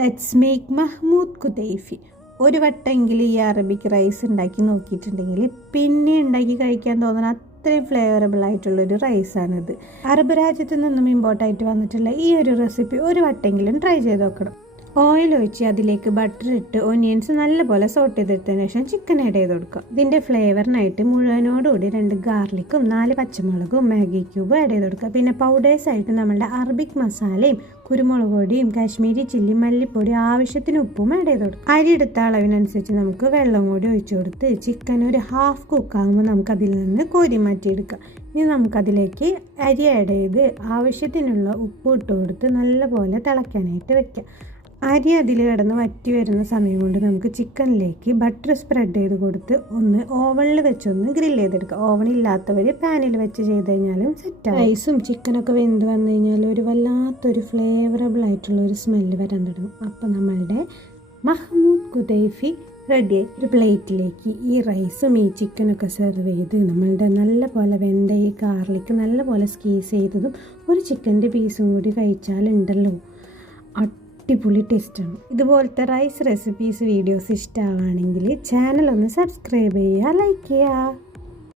Let's make Mahmood ഖുദൈഫി. ഒരു വട്ടമെങ്കിലും ഈ Arabic rice ഉണ്ടാക്കി നോക്കിയിട്ടുണ്ടെങ്കിൽ പിന്നെ ഉണ്ടാക്കി കഴിക്കാൻ തോന്നുന്ന അത്രയും ഫ്ലേവറബിൾ ആയിട്ടുള്ളൊരു റൈസാണിത്. അറബ് രാജ്യത്തു നിന്നും ഇമ്പോർട്ടായിട്ട് വന്നിട്ടുള്ള ഈ ഒരു റെസിപ്പി ഒരു വട്ടമെങ്കിലും ട്രൈ ചെയ്ത് നോക്കണം. ഓയിൽ ഒഴിച്ച് അതിലേക്ക് ബട്ടർ ഇട്ട് ഒനിയൻസ് നല്ലപോലെ സോട്ട് ചെയ്തെടുത്തതിന് ശേഷം ചിക്കൻ ആഡ് ചെയ്ത് കൊടുക്കുക. ഇതിൻ്റെ ഫ്ലേവറിനായിട്ട് മുഴുവനോടുകൂടി 2 ഗാർലിക്കും 4 പച്ചമുളകും മാഗി ക്യൂബ് ആഡ് ചെയ്ത് കൊടുക്കുക. പിന്നെ പൗഡേഴ്സായിട്ട് നമ്മളുടെ അറബിക് മസാലയും കുരുമുളക് പൊടിയും കാശ്മീരി ചില്ലി മല്ലിപ്പൊടി ആവശ്യത്തിന് ഉപ്പും ആഡ് ചെയ്ത് കൊടുക്കും. അരി എടുത്ത അളവിനനുസരിച്ച് നമുക്ക് വെള്ളം കൂടി ഒഴിച്ചു കൊടുത്ത് ചിക്കൻ ഒരു ഹാഫ് കുക്കാകുമ്പോൾ നമുക്കതിൽ നിന്ന് കോരി മാറ്റിയെടുക്കാം. ഇനി നമുക്കതിലേക്ക് അരി ആഡ് ചെയ്ത് ആവശ്യത്തിനുള്ള ഉപ്പ് ഇട്ട് കൊടുത്ത് നല്ലപോലെ തിളയ്ക്കാനായിട്ട് വെക്കാം. അരി അതിൽ കിടന്ന് വറ്റി വരുന്ന സമയം കൊണ്ട് നമുക്ക് ചിക്കനിലേക്ക് ബട്ടർ സ്പ്രെഡ് ചെയ്ത് കൊടുത്ത് ഒന്ന് ഓവനിൽ വെച്ചൊന്ന് ഗ്രില്ല് ചെയ്തെടുക്കുക. ഓവൻ ഇല്ലാത്തവർ പാനിൽ വെച്ച് ചെയ്ത് കഴിഞ്ഞാലും സെറ്റാണ്. റൈസും ചിക്കനൊക്കെ വെന്ത് വന്നു കഴിഞ്ഞാൽ ഒരു വല്ലാത്തൊരു ഫ്ലേവറബിൾ ആയിട്ടുള്ള ഒരു സ്മെല്ല് വരാൻ തുടങ്ങും. അപ്പോൾ നമ്മളുടെ മഹ്മൂദ് ഖുദൈഫി റെഡിയായി. ഒരു പ്ലേറ്റിലേക്ക് ഈ റൈസും ഈ ചിക്കനൊക്കെ സെർവ് ചെയ്ത് നമ്മളുടെ നല്ല പോലെ വെന്ത ഈ ഗാർലിക്ക് നല്ല പോലെ സ്ക്വീസ് ചെയ്തതും ഒരു ചിക്കൻ്റെ പീസും കൂടി കഴിച്ചാലുണ്ടല്ലോ അടിപൊളി ടേസ്റ്റാണ്. ഇതുപോലത്തെ റൈസ് റെസിപ്പീസ് വീഡിയോസ് ഇഷ്ടമാണെങ്കിൽ ചാനൽ ഒന്ന് സബ്സ്ക്രൈബ് ചെയ്യുക, ലൈക്ക് ചെയ്യുക.